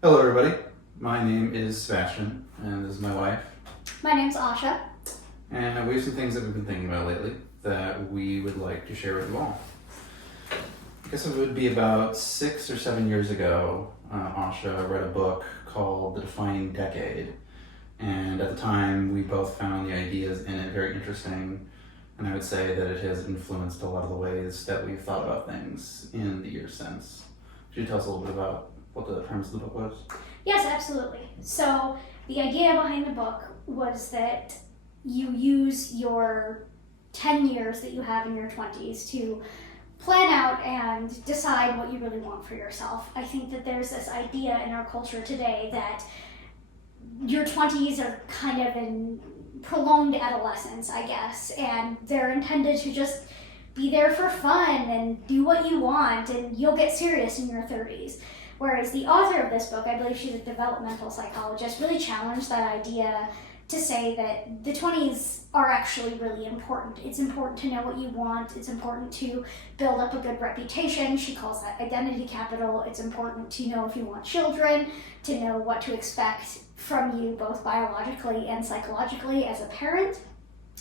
Hello, everybody. My name is Sebastian, and this is my wife. My name's Asha. And we have some things that we've been thinking about lately that we would like to share with you all. I guess it would be about 6 or 7 years ago, Asha read a book called The Defining Decade. And at the time, we both found the ideas in it very interesting. And I would say that it has influenced a lot of the ways that we've thought about things in the years since. Could you tell us a little bit about what the premise of the book was? Yes, absolutely. So the idea behind the book was that you use your 10 years that you have in your 20s to plan out and decide what you really want for yourself. I think that there's this idea in our culture today that your 20s are kind of in prolonged adolescence, I guess, and they're intended to just be there for fun and do what you want, and you'll get serious in your 30s. Whereas the author of this book, I believe she's a developmental psychologist, really challenged that idea to say that the 20s are actually really important. It's important to know what you want. It's important to build up a good reputation. She calls that identity capital. It's important to know if you want children, to know what to expect from you both biologically and psychologically as a parent,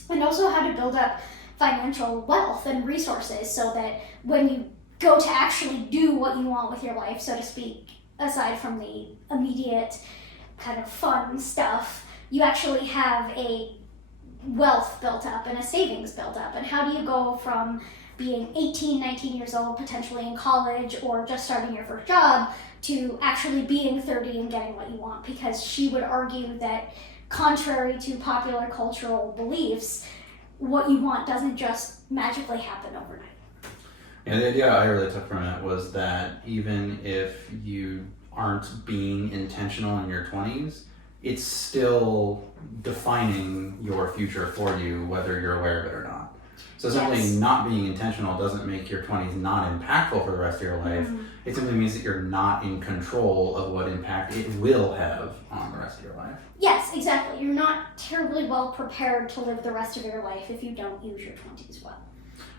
and also how to build up financial wealth and resources so that when you go to actually do what you want with your life, so to speak, aside from the immediate kind of fun stuff, you actually have a wealth built up and a savings built up. And how do you go from being 18, 19 years old, potentially in college or just starting your first job, to actually being 30 and getting what you want? Because she would argue that, contrary to popular cultural beliefs, what you want doesn't just magically happen overnight. Yeah, the idea I really took from it was that even if you aren't being intentional in your 20s, it's still defining your future for you, whether you're aware of it or not. So simply Yes. not being intentional doesn't make your 20s not impactful for the rest of your life. Mm-hmm. It simply means that you're not in control of what impact it will have on the rest of your life. Yes, exactly. You're not terribly well prepared to live the rest of your life if you don't use your 20s well.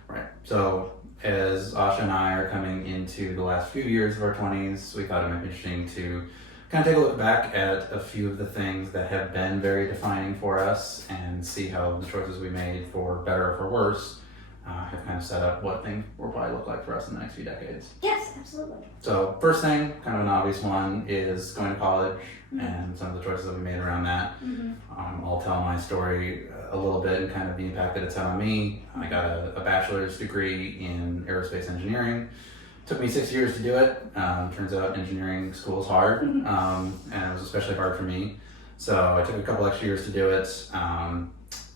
Right. So as Asha and I are coming into the last few years of our 20s, we thought it might be interesting to kind of take a look back at a few of the things that have been very defining for us and see how the choices we made, for better or for worse, have kind of set up what things will probably look like for us in the next few decades. Yes, absolutely. So first thing, kind of an obvious one, is going to college. Mm-hmm. And some of the choices that we made around that. Mm-hmm. I'll tell my story a little bit and kind of the impact that it's had on me. I got a bachelor's degree in aerospace engineering. Took me 6 years to do it. Turns out engineering school is hard, and it was especially hard for me. So I took a couple extra years to do it.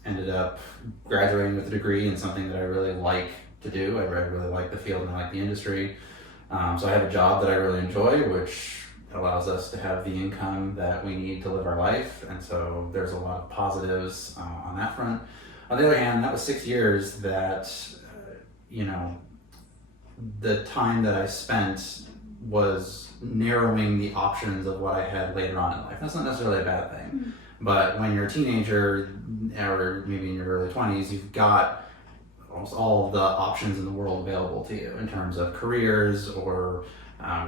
Ended up graduating with a degree in something that I really like to do. I really like the field and I like the industry. So I have a job that I really enjoy, which allows us to have the income that we need to live our life, and so there's a lot of positives on that front. On the other hand, that was 6 years that, the time that I spent was narrowing the options of what I had later on in life. That's not necessarily a bad thing, Mm-hmm. but when you're a teenager, or maybe in your early 20s, you've got almost all of the options in the world available to you in terms of careers or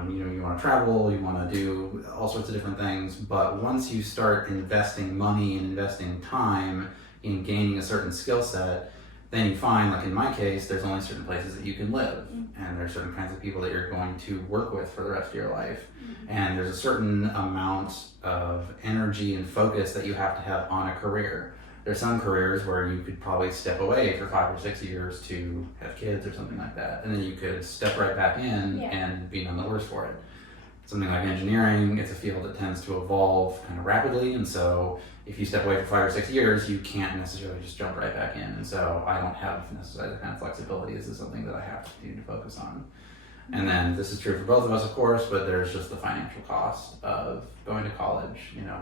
you want to travel, you want to do all sorts of different things. But once you start investing money and investing time in gaining a certain skill set, then you find, like in my case, there's only certain places that you can live, and there's certain kinds of people that you're going to work with for the rest of your life. And there's a certain amount of energy and focus that you have to have on a career. There's some careers where you could probably step away for 5 or 6 years to have kids or something like that, and then you could step right back in and be none the worse for it. Something like engineering, it's a field that tends to evolve kind of rapidly, and so if you step away for 5 or 6 years, you can't necessarily just jump right back in. And so I don't have necessarily the kind of flexibility. This is something that I have to continue to focus on. And then this is true for both of us, of course, but there's just the financial cost of going to college.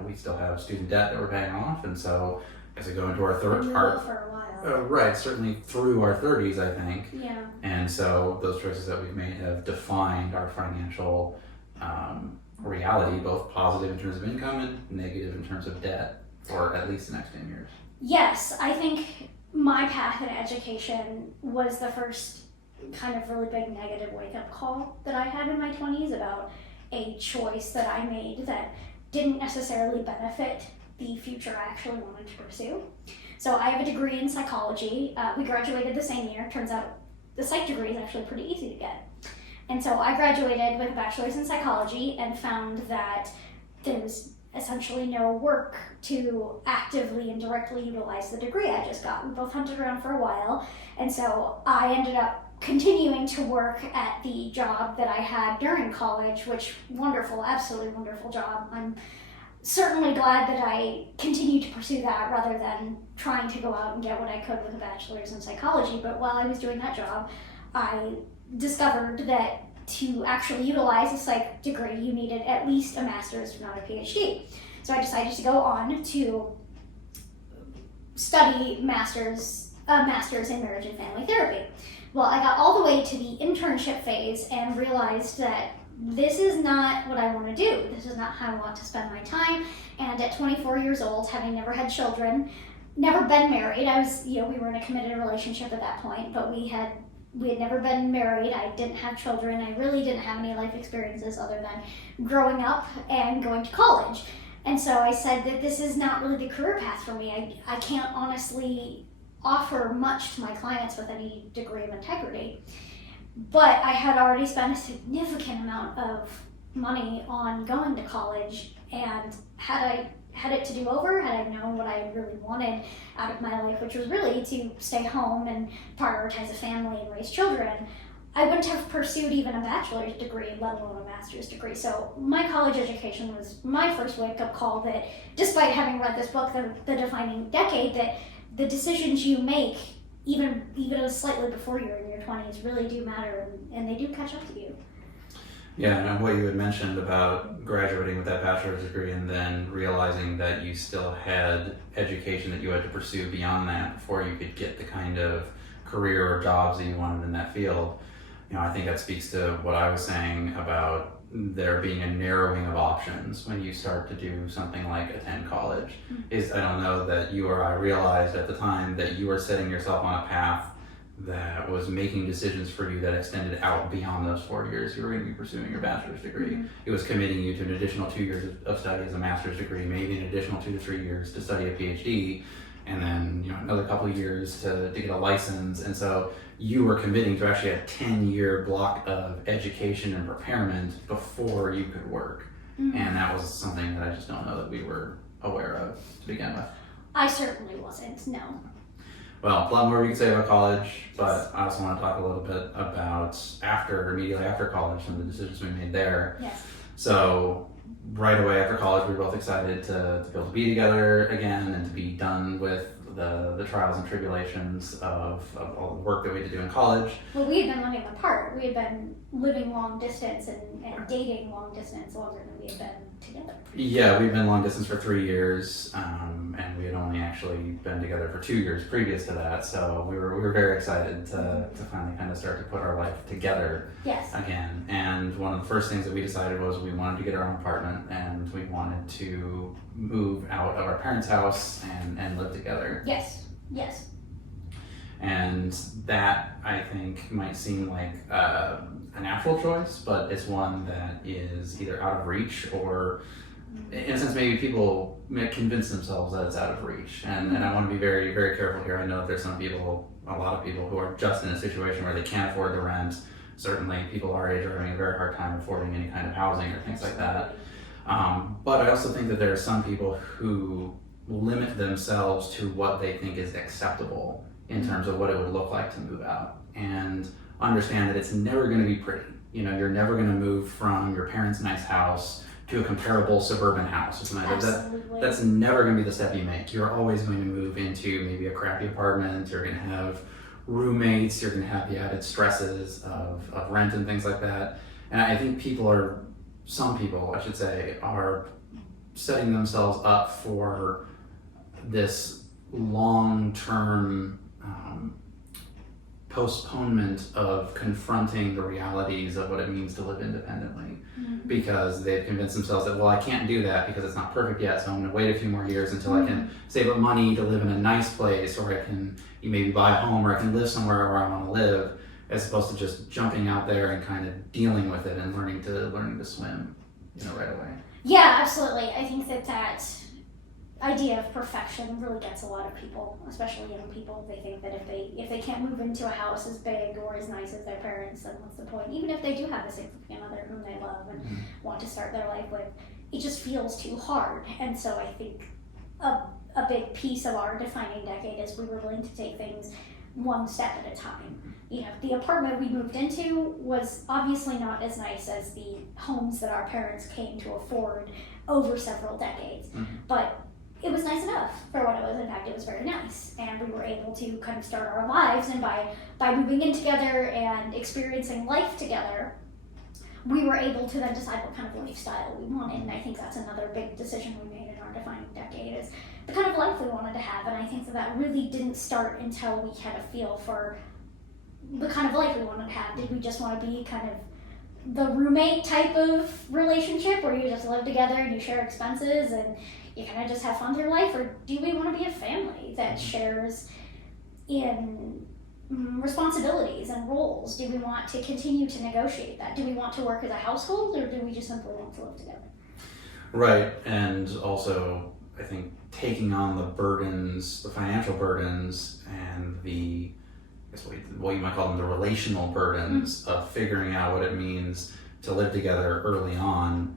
We still have student debt that we're paying off, and so as we go into our For a while. right, certainly through our 30s, I think. Yeah. And so those choices that we've made have defined our financial reality, both positive in terms of income and negative in terms of debt, for at least the next 10 years. Yes, I think my path in education was the first kind of really big negative wake-up call that I had in my 20s about a choice that I made that didn't necessarily benefit the future I actually wanted to pursue. So I have a degree in psychology. We graduated the same year. Turns out the psych degree is actually pretty easy to get. And so I graduated with a bachelor's in psychology and found that there was essentially no work to actively and directly utilize the degree I just got. We both hunted around for a while, and so I ended up continuing to work at the job that I had during college, which wonderful, absolutely wonderful job. I'm certainly glad that I continued to pursue that rather than trying to go out and get what I could with a bachelor's in psychology. But while I was doing that job, I discovered that to actually utilize a psych degree, you needed at least a master's, if not a PhD. So I decided to go on to study a master's in marriage and family therapy. Well, I got all the way to the internship phase and realized that this is not what I want to do. This is not how I want to spend my time. And at 24 years old, having never had children, never been married, we were in a committed relationship at that point, but we had never been married. I didn't have children. I really didn't have any life experiences other than growing up and going to college. And so I said that this is not really the career path for me. I can't honestly offer much to my clients with any degree of integrity. But I had already spent a significant amount of money on going to college, and had I had it to do over, had I known what I really wanted out of my life, which was really to stay home and prioritize a family and raise children, I wouldn't have pursued even a bachelor's degree, let alone a master's degree. So my college education was my first wake-up call that, despite having read this book, The Defining Decade, that the decisions you make, even slightly before you're in your 20s, really do matter, and they do catch up to you. Yeah, and what you had mentioned about graduating with that bachelor's degree and then realizing that you still had education that you had to pursue beyond that before you could get the kind of career or jobs that you wanted in that field. I think that speaks to what I was saying about there being a narrowing of options when you start to do something like attend college. I don't know that you or I realized at the time that you were setting yourself on a path that was making decisions for you that extended out beyond those 4 years you were going to be pursuing your bachelor's degree. It was committing you to an additional 2 years of study as a master's degree, maybe an additional 2 to 3 years to study a PhD, and then another couple of years to get a license. And so you were committing to actually a 10-year block of education and preparement before you could work. And that was something that I just don't know that we were aware of to begin with. I certainly wasn't, no. Well, a lot more we could say about college, but I also want to talk a little bit about immediately after college and the decisions we made there. Yes. So right away after college, we were both excited to be able to be together again and to be done with the trials and tribulations of all the work that we had to do in college. Well, we had been living apart. We had been living long distance and dating long distance longer than we had been together. Yeah, we've been long distance for 3 years, and we had only actually been together for 2 years previous to that. So we were very excited to finally kind of start to put our life together again. And one of the first things that we decided was we wanted to get our own apartment, and we wanted to move out of our parents' house and live together. Yes. And that, I think, might seem like a natural choice, but it's one that is either out of reach or, in a sense, maybe people may convince themselves that it's out of reach. And I want to be very, very careful here. I know that there's a lot of people who are just in a situation where they can't afford the rent. Certainly, people our age are having a very hard time affording any kind of housing or things like that. But I also think that there are some people who limit themselves to what they think is acceptable in terms of what it would look like to move out, and understand that it's never going to be pretty. You're never going to move from your parents' nice house to a comparable suburban house or something like that. That's never going to be the step you make. You're always going to move into maybe a crappy apartment. You're going to have roommates. You're going to have the added stresses of rent and things like that. And I think some people, I should say, are setting themselves up for this long-term postponement of confronting the realities of what it means to live independently, because they've convinced themselves that, well, I can't do that because it's not perfect yet, so I'm going to wait a few more years until I can save up money to live in a nice place, or I can maybe buy a home, or I can live somewhere where I want to live, as opposed to just jumping out there and kind of dealing with it and learning to swim. right away. Yeah, absolutely. I think that idea of perfection really gets a lot of people, especially young people. They think that if they can't move into a house as big or as nice as their parents, then what's the point? Even if they do have a significant other whom they love and want to start their life with, it just feels too hard. And so I think a big piece of our defining decade is we were willing to take things one step at a time. The apartment we moved into was obviously not as nice as the homes that our parents came to afford over several decades, but it was nice enough for what it was. In fact, it was very nice, and we were able to kind of start our lives, and by moving in together and experiencing life together, we were able to then decide what kind of lifestyle we wanted. And I think that's another big decision we made in our defining decade, is the kind of life we wanted to have. And I think that really didn't start until we had a feel for the kind of life we wanted to have. Did we just want to be kind of the roommate type of relationship where you just live together and you share expenses and you kind of just have fun through life, or do we want to be a family that shares in responsibilities and roles? Do we want to continue to negotiate that? Do we want to work as a household, or do we just simply want to live together? Right, and also I think taking on the burdens, the financial burdens, and what you might call them, the relational burdens of figuring out what it means to live together early on,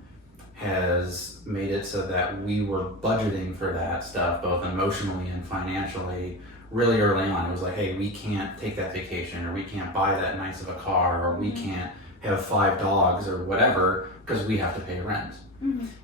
has made it so that we were budgeting for that stuff both emotionally and financially really early on. It was like, hey, we can't take that vacation, or we can't buy that nice of a car, or we can't have 5 dogs or whatever because we have to pay rent.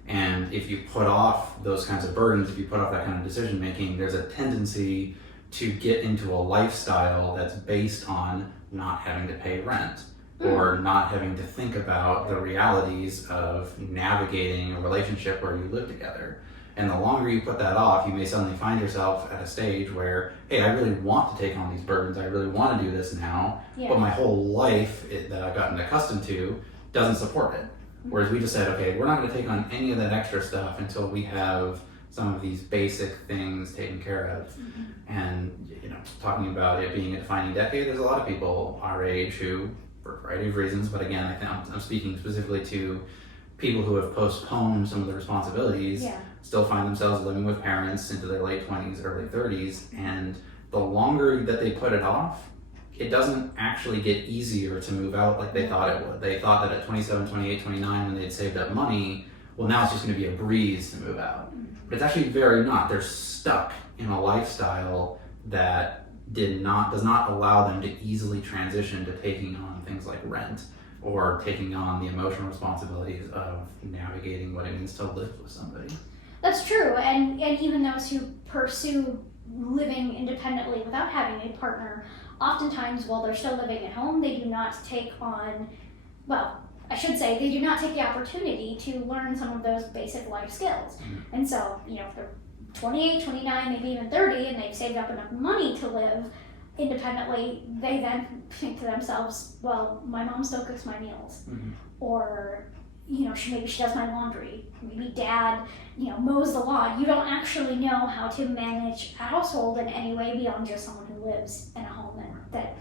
And if you put off those kinds of burdens, if you put off that kind of decision making, there's a tendency to get into a lifestyle that's based on not having to pay rent, or not having to think about the realities of navigating a relationship where you live together. And the longer you put that off, you may suddenly find yourself at a stage where, hey, I really want to take on these burdens, I really want to do this now, but my whole life that I've gotten accustomed to doesn't support it. Whereas we just said, okay, we're not going to take on any of that extra stuff until we have some of these basic things taken care of. And talking about it being a defining decade, there's a lot of people our age who, for a variety of reasons, but again, I think I'm speaking specifically to people who have postponed some of the responsibilities, still find themselves living with parents into their late 20s, early 30s, and the longer that they put it off, it doesn't actually get easier to move out like they thought it would. They thought that at 27, 28, 29, when they'd saved up money, well, now it's just going to be a breeze to move out. But it's actually very not. They're stuck in a lifestyle that does not allow them to easily transition to taking on things like rent, or taking on the emotional responsibilities of navigating what it means to live with somebody. That's true, and even those who pursue living independently without having a partner, oftentimes while they're still living at home, they do not take on, they do not take the opportunity to learn some of those basic life skills. And so, if they're 28, 29, maybe even 30, and they've saved up enough money to live independently, they then think to themselves, well, my mom still cooks my meals, or maybe she does my laundry, maybe dad mows the lawn. You don't actually know how to manage a household in any way beyond just someone who lives in a home and that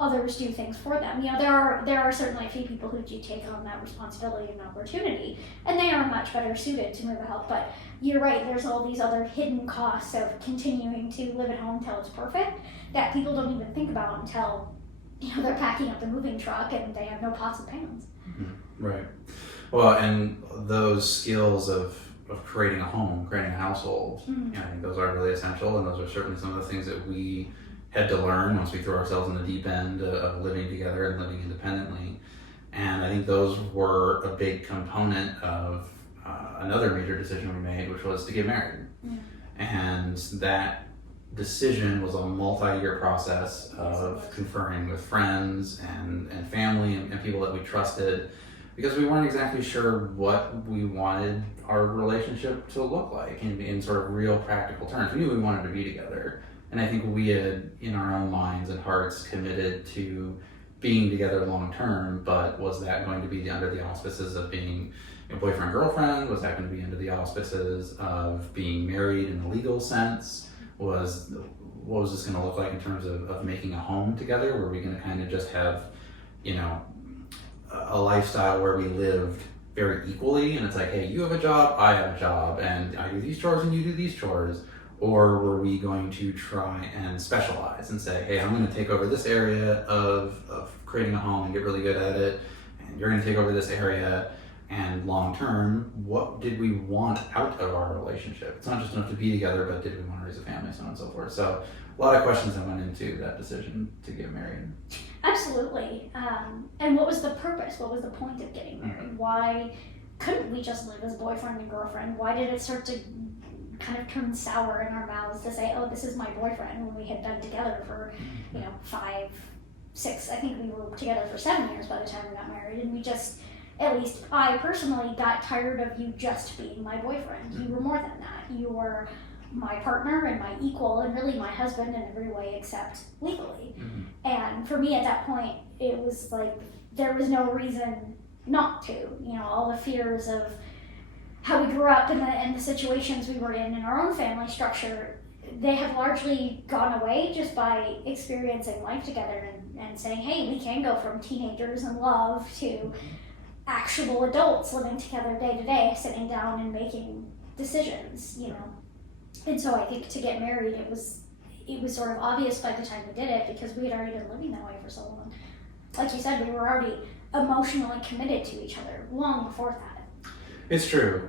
others do things for them. There are certainly a few people who do take on that responsibility and opportunity, and they are much better suited to move out. But you're right, there's all these other hidden costs of continuing to live at home until it's perfect that people don't even think about until they're packing up the moving truck and they have no pots and pans. Right. Well, and those skills of creating a home, creating a household, I think those are really essential, and those are certainly some of the things that we had to learn once we threw ourselves in the deep end of living together and living independently. And I think those were a big component of another major decision we made, which was to get married. And that decision was a multi-year process of conferring with friends and family and people that we trusted, because we weren't exactly sure what we wanted our relationship to look like in sort of real practical terms. We knew we wanted to be together, and I think we had, in our own minds and hearts, committed to being together long term, but was that going to be under the auspices of being a boyfriend-girlfriend? Was that going to be under the auspices of being married in the legal sense? What was this going to look like in terms of making a home together? Were we going to kind of just have, a lifestyle where we lived very equally, and it's like, hey, you have a job, I have a job, and I do these chores and you do these chores? Or were we going to try and specialize and say, hey, I'm going to take over this area of creating a home and get really good at it, and you're going to take over this area, and long term, what did we want out of our relationship? It's not just enough to be together, but did we want to raise a family, so on and so forth. So a lot of questions that went into that decision to get married. Absolutely. And what was the purpose? What was the point of getting married? Why couldn't we just live as boyfriend and girlfriend? Why did it start to kind of turn sour in our mouths to say, oh, this is my boyfriend, when we had been together for, 5, 6, I think we were together for 7 years by the time we got married, and we just, at least I personally, got tired of you just being my boyfriend. You were more than that. You were my partner and my equal and really my husband in every way except legally. And for me at that point, it was like there was no reason not to. All the fears of how we grew up and the situations we were in our own family structure, they have largely gone away just by experiencing life together and saying, hey, we can go from teenagers in love to actual adults living together day to day, sitting down and making decisions, And so I think to get married, it was sort of obvious by the time we did it, because we had already been living that way for so long. Like you said, we were already emotionally committed to each other long before that. It's true,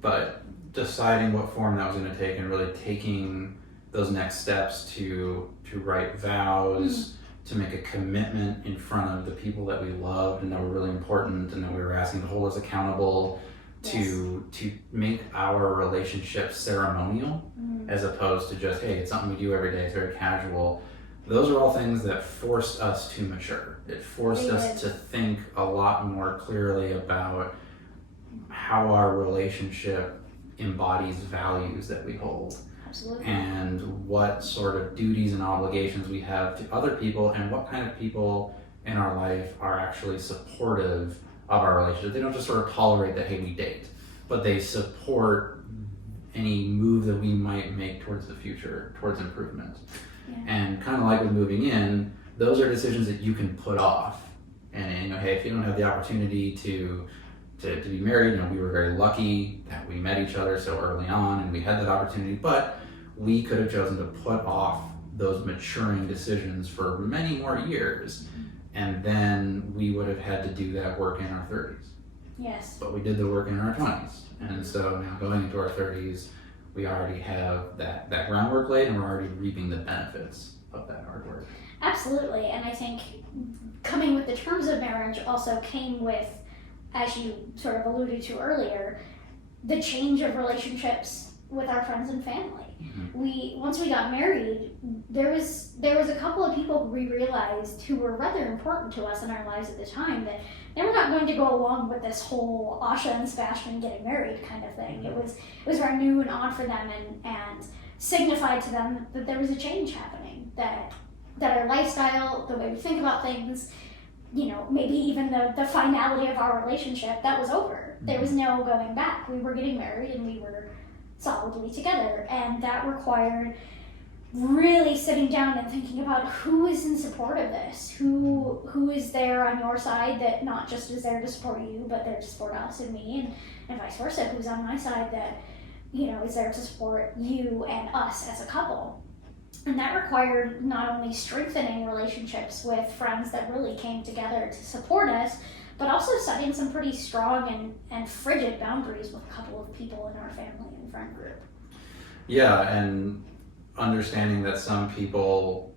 but deciding what form that was going to take and really taking those next steps to write vows, to make a commitment in front of the people that we loved and that were really important and that we were asking to hold us accountable, to make our relationship ceremonial as opposed to just, hey, it's something we do every day, it's very casual. Those are all things that forced us to mature. It forced us to think a lot more clearly about how our relationship embodies values that we hold. Absolutely. And what sort of duties and obligations we have to other people, and what kind of people in our life are actually supportive of our relationship. They don't just sort of tolerate that, hey, we date, but they support any move that we might make towards the future, towards improvement. And kind of like with moving in, those are decisions that you can put off. And hey, if you don't have the opportunity to be married, we were very lucky that we met each other so early on and we had that opportunity, but we could have chosen to put off those maturing decisions for many more years, and then we would have had to do that work in our 30s. Yes. But we did the work in our 20s, and so now going into our 30s, we already have that groundwork laid, and we're already reaping the benefits of that hard work. Absolutely, and I think coming with the terms of marriage also came with, as you sort of alluded to earlier, the change of relationships with our friends and family. Once we got married, there was a couple of people who we realized who were rather important to us in our lives at the time, that they were not going to go along with this whole Asha and Sebastian getting married kind of thing. It was very new and odd for them, and signified to them that there was a change happening, that our lifestyle, the way we think about things, maybe even the finality of our relationship, that was over. There was no going back. We were getting married and we were solidly together, and that required really sitting down and thinking about who is in support of this, who is there on your side, that not just is there to support you, but there to support us and me, and vice versa, who's on my side that is there to support you and us as a couple. And that required not only strengthening relationships with friends that really came together to support us, but also setting some pretty strong and frigid boundaries with a couple of people in our family and friend group. Yeah, and understanding that some people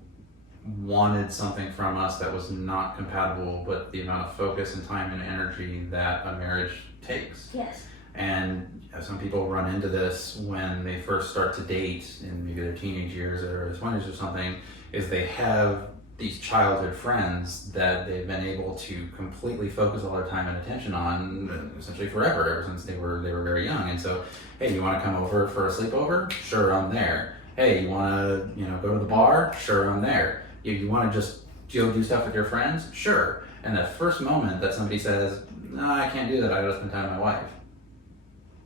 wanted something from us that was not compatible with the amount of focus and time and energy that a marriage takes. Yes. And some people run into this when they first start to date in maybe their teenage years or their 20s or something, is they have these childhood friends that they've been able to completely focus all their time and attention on essentially forever, ever since they were very young. And so, hey, you want to come over for a sleepover? Sure, I'm there. Hey, you want to go to the bar? Sure, I'm there. You want to just do stuff with your friends? Sure. And the first moment that somebody says, no, I can't do that, I gotta spend time with my wife,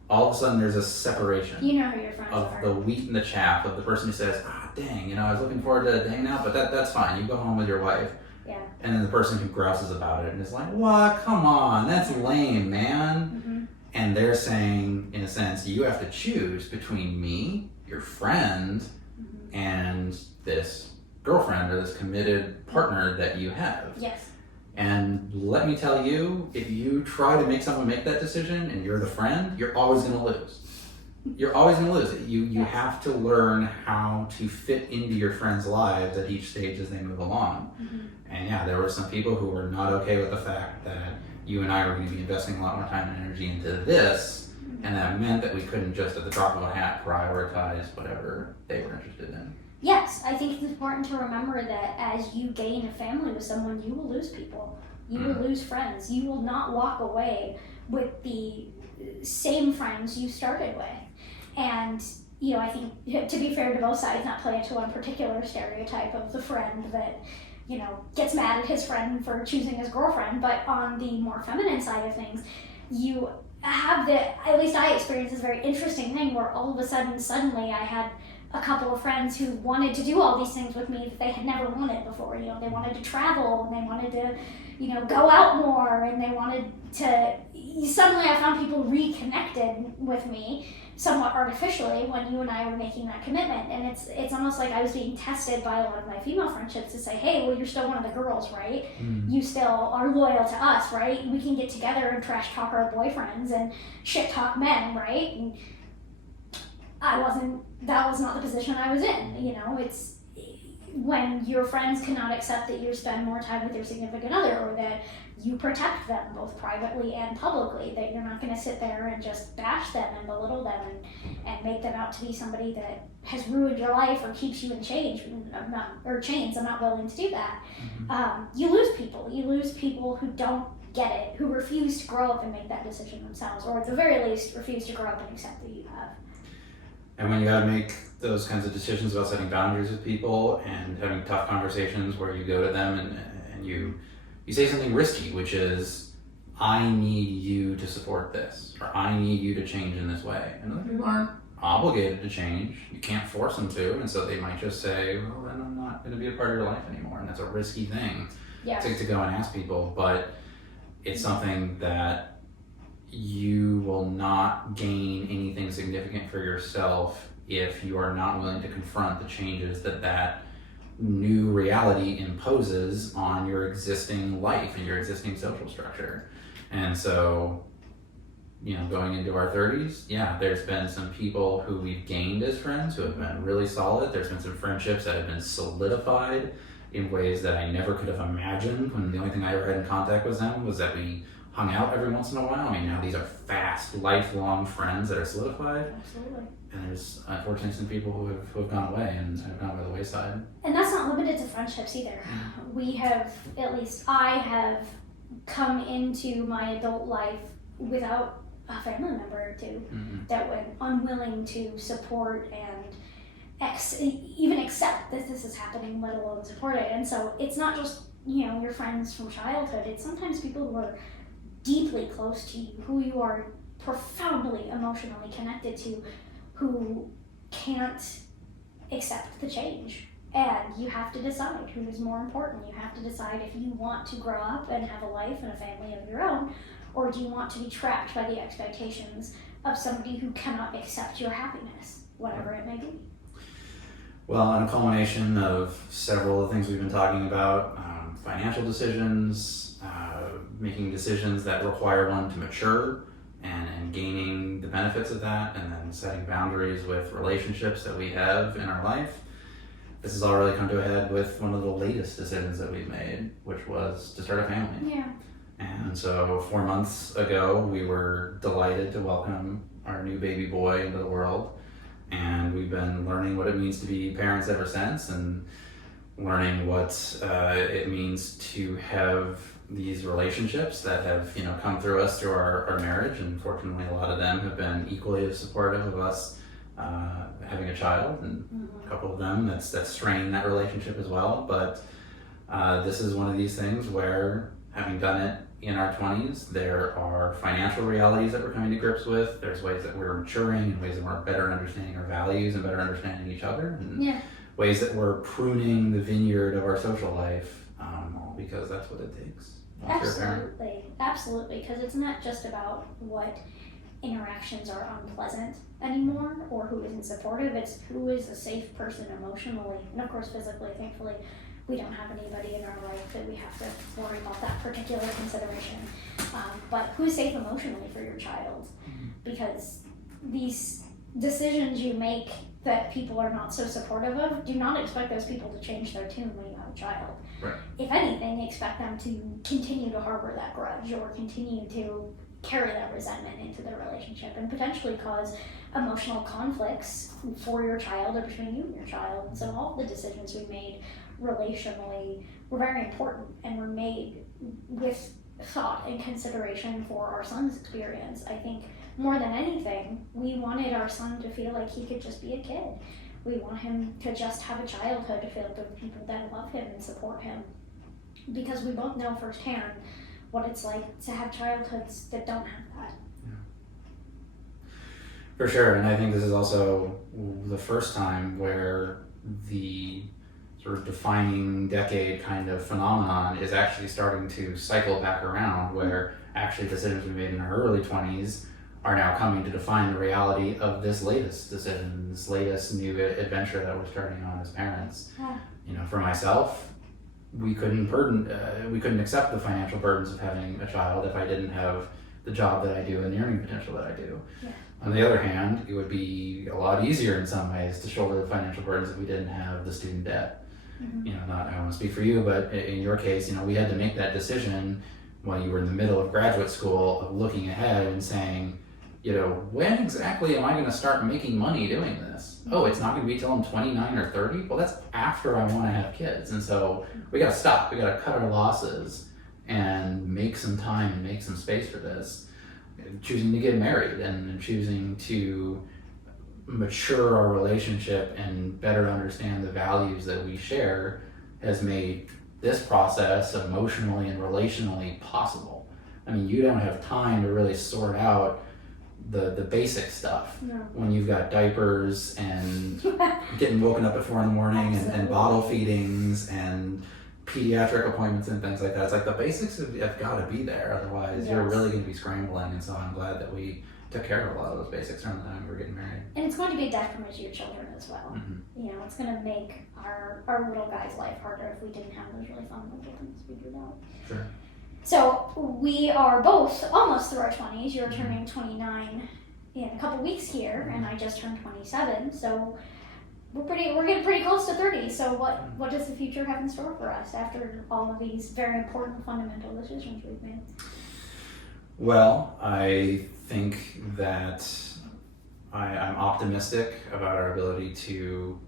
all of a sudden there's a separation. You know who your friends of are. the wheat and the chaff, of the person who says, dang, I was looking forward to hanging out, but that's fine. You go home with your wife. Yeah. And then the person who grouses about it and is like, what? Come on, that's lame, man. Mm-hmm. And they're saying, in a sense, you have to choose between me, your friend, and this girlfriend or this committed partner that you have. Yes. And let me tell you, if you try to make someone make that decision and you're the friend, you're always going to lose. You're always going to lose it. You have to learn how to fit into your friends' lives at each stage as they move along. And yeah, there were some people who were not okay with the fact that you and I were going to be investing a lot more time and energy into this, and that meant that we couldn't just at the drop of a hat prioritize whatever they were interested in. Yes, I think it's important to remember that as you gain a family with someone, you will lose people. You will lose friends. You will not walk away with the same friends you started with. And, you know, I think, to be fair to both sides, not play into one particular stereotype of the friend that, you know, gets mad at his friend for choosing his girlfriend, but on the more feminine side of things, you have at least I experienced this very interesting thing where all of a suddenly I had a couple of friends who wanted to do all these things with me that they had never wanted before. You know, they wanted to travel and they wanted to, you know, go out more, and they wanted to, suddenly I found people reconnected with me somewhat artificially when you and I were making that commitment. And it's almost like I was being tested by a lot of my female friendships to say, hey, well, you're still one of the girls, right? You still are loyal to us, right? We can get together and trash talk our boyfriends and shit talk men, right? And that was not the position I was in. You know, it's when your friends cannot accept that you spend more time with your significant other, or that you protect them both privately and publicly, that you're not going to sit there and just bash them and belittle them and make them out to be somebody that has ruined your life or keeps you in chains. I'm not willing to do that. You lose people. You lose people who don't get it, who refuse to grow up and make that decision themselves, or at the very least refuse to grow up and accept that you have. And when you got to make those kinds of decisions about setting boundaries with people and having tough conversations where you go to them and you say something risky, which is, I need you to support this, or I need you to change in this way. And other people aren't obligated to change. You can't force them to. And so they might just say, well, then I'm not going to be a part of your life anymore. And that's a risky thing to go and ask people. But it's something that you will not gain anything significant for yourself if you are not willing to confront the changes that new reality imposes on your existing life and your existing social structure. And so, you know, going into our 30s, there's been some people who we've gained as friends who have been really solid. There's been some friendships that have been solidified in ways that I never could have imagined when the only thing I ever had in contact with them was that we hung out every once in a while. I mean, now these are fast, lifelong friends that are solidified. Absolutely. And there's unfortunately some people who have gone away and have gone by the wayside. And that's not limited to friendships either. We have, at least I have, come into my adult life without a family member or two that were unwilling to support and even accept that this is happening, let alone support it. And so it's not just, you know, your friends from childhood. It's sometimes people who are deeply close to you, who you are profoundly emotionally connected to, who can't accept the change. And you have to decide who is more important. You have to decide if you want to grow up and have a life and a family of your own, or do you want to be trapped by the expectations of somebody who cannot accept your happiness, whatever it may be. Well, in a culmination of several of the things we've been talking about, financial decisions, making decisions that require one to mature and gaining the benefits of that, and then setting boundaries with relationships that we have in our life. This has all really come to a head with one of the latest decisions that we've made, which was to start a family. Yeah. And so 4 months ago, we were delighted to welcome our new baby boy into the world. And we've been learning what it means to be parents ever since, and learning what it means to have these relationships that have, you know, come through us through our marriage. And fortunately, a lot of them have been equally as supportive of us having a child, and a couple of them that's strained that relationship as well. But this is one of these things where, having done it in our 20s, there are financial realities that we're coming to grips with. There's ways that we're maturing, and ways that we're better understanding our values and better understanding each other, and ways that we're pruning the vineyard of our social life all because that's what it takes. Once you're a parent. Absolutely, because it's not just about what interactions are unpleasant anymore or who isn't supportive. It's who is a safe person emotionally and of course physically. Thankfully we don't have anybody in our life that we have to worry about that particular consideration, but who's safe emotionally for your child, because these decisions you make that people are not so supportive of, do not expect those people to change their tune when you have a child. Right. If anything, expect them to continue to harbor that grudge or continue to carry that resentment into the relationship and potentially cause emotional conflicts for your child or between you and your child. And so all the decisions we made relationally were very important and were made with thought and consideration for our son's experience. I think more than anything, we wanted our son to feel like he could just be a kid. We want him to just have a childhood filled with people that love him and support him, because we both know firsthand what it's like to have childhoods that don't have that. Yeah. For sure, and I think this is also the first time where the sort of defining decade kind of phenomenon is actually starting to cycle back around, where actually decisions we made in our early 20s are now coming to define the reality of this latest decision, this latest new adventure that we're starting on as parents. Yeah. You know, for myself, we couldn't accept the financial burdens of having a child if I didn't have the job that I do and the earning potential that I do. Yeah. On the other hand, it would be a lot easier in some ways to shoulder the financial burdens if we didn't have the student debt. You know, I don't want to speak for you, but in your case, you know, we had to make that decision while you were in the middle of graduate school of looking ahead and saying, you know, when exactly am I going to start making money doing this? Oh, it's not going to be till I'm 29 or 30? Well, that's after I want to have kids. And so we got to stop. We got to cut our losses and make some time and make some space for this. Choosing to get married and choosing to mature our relationship and better understand the values that we share has made this process emotionally and relationally possible. I mean, you don't have time to really sort out the basic stuff when you've got diapers and getting woken up at 4 a.m. and bottle feedings and pediatric appointments and things like that. It's like the basics have got to be there, otherwise you're really going to be scrambling. And so I'm glad that we took care of a lot of those basics around the time we were getting married. And it's going to be a detriment to your children as well. You know, it's going to make our little guy's life harder if we didn't have those really fundamental things figured out. Sure. So we are both almost through our 20s. You're turning 29 in a couple weeks here, and I just turned 27. So we're getting pretty close to 30. So what does the future have in store for us after all of these very important fundamental decisions we've made? Well, I think that I'm optimistic about our ability to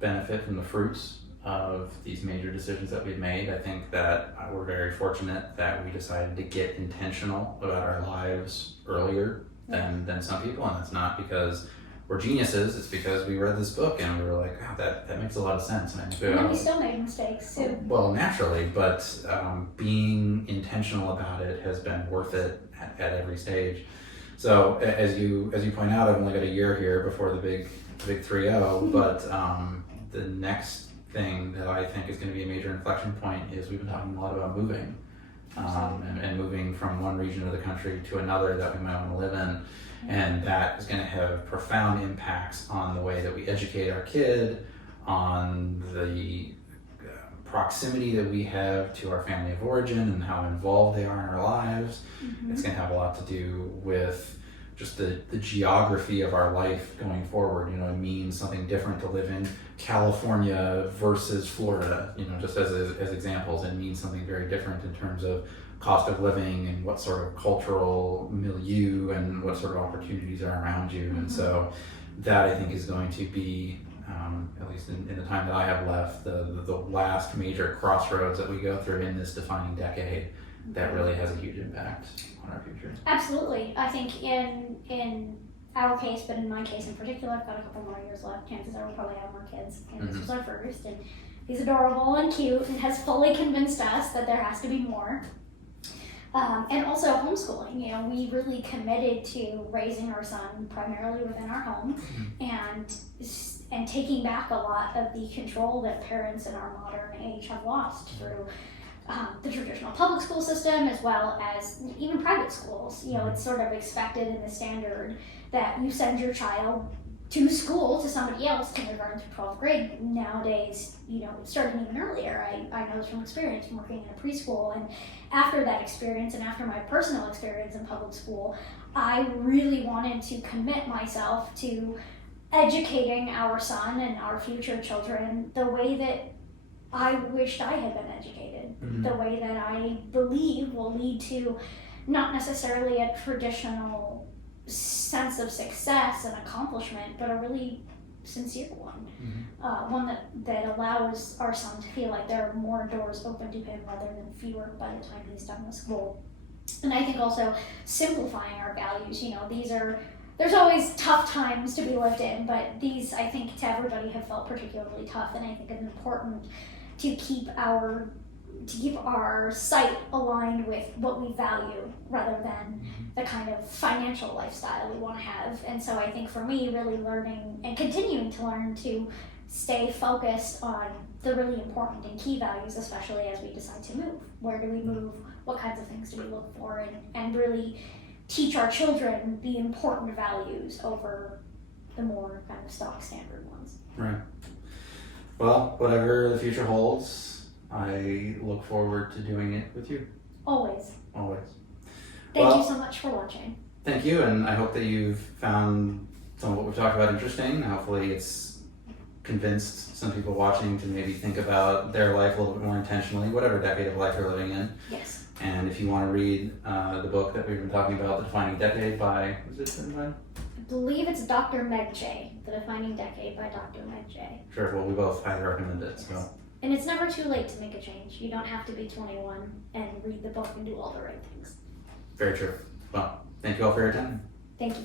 benefit from the fruits of these major decisions that we've made. I think that we're very fortunate that we decided to get intentional about our lives earlier than some people, and that's not because we're geniuses. It's because we read this book and we were like, wow, that makes a lot of sense. And then we still made mistakes too. Well, naturally, but being intentional about it has been worth it at every stage. So as you point out, I've only got a year here before the big 3-0, but the next thing that I think is going to be a major inflection point is we've been talking a lot about moving, and moving from one region of the country to another that we might want to live in. And that is going to have profound impacts on the way that we educate our kid, on the proximity that we have to our family of origin and how involved they are in our lives. It's going to have a lot to do with just the geography of our life going forward. You know, it means something different to live in California versus Florida, you know, just as examples. It means something very different in terms of cost of living and what sort of cultural milieu and what sort of opportunities are around you. And so that I think is going to be, at least in the time that I have left, the last major crossroads that we go through in this defining decade that really has a huge impact on our future. Absolutely. I think in our case, but in my case in particular, I've got a couple more years left. Chances are we'll probably have more kids. And this was our first, and he's adorable and cute and has fully convinced us that there has to be more. And also homeschooling. You know, we really committed to raising our son primarily within our home, and taking back a lot of the control that parents in our modern age have lost through the traditional public school system as well as even private schools. You know, it's sort of expected in the standard that you send your child to school to somebody else, kindergarten through 12th grade. Nowadays, you know, starting even earlier. I know this from experience from working in a preschool, and after that experience and after my personal experience in public school, I really wanted to commit myself to educating our son and our future children the way that I wished I had been educated, the way that I believe will lead to not necessarily a traditional sense of success and accomplishment, but a really sincere one. One that allows our son to feel like there are more doors open to him rather than fewer by the time he's done with school. And I think also simplifying our values. You know, there's always tough times to be lived in, but these, I think, to everybody have felt particularly tough, and I think it's important to keep our sight aligned with what we value rather than the kind of financial lifestyle we want to have. And so I think for me, really learning and continuing to learn to stay focused on the really important and key values, especially as we decide to move. Where do we move? What kinds of things do we look for? And really teach our children the important values over the more kind of stock standard ones. Right. Well, whatever the future holds, I look forward to doing it with you. Always. Thank you so much for watching. Thank you, and I hope that you've found some of what we've talked about interesting. Hopefully it's convinced some people watching to maybe think about their life a little bit more intentionally, whatever decade of life you're living in. Yes. And if you want to read the book that we've been talking about, The Defining Decade by, was it written by? I believe it's Dr. Meg J, The Defining Decade by Dr. Meg J. Sure, well, we both highly recommend it. Yes. So. And it's never too late to make a change. You don't have to be 21 and read the book and do all the right things. Very true. Well, thank you all for your time. Thank you.